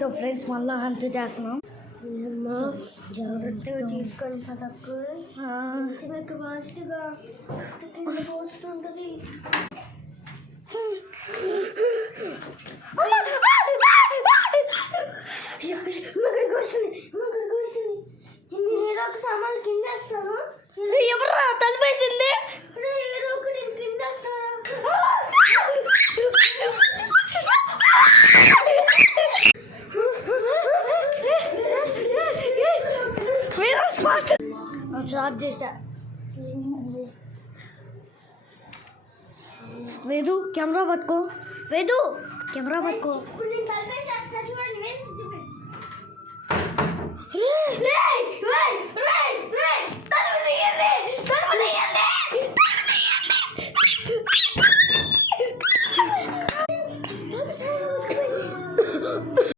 So friends మళ్ళీ హంత చేస్తున్నాం. జాగ్రత్తగా తీసుకొని పదకు మీకు ఫాస్ట్గా పోస్తుంటుంది. ఇక్కడికి వస్తుంది నేను ఏదో ఒక సామాన్లు కిందేస్తాను. ఎవరు తలిపేసింది? ఏదో ఒకటి కిందేస్తాను. స్టార్ట్ చేసా. వేదు కెమెరా పట్టుకో. వేదు కెమెరా పట్టుకో.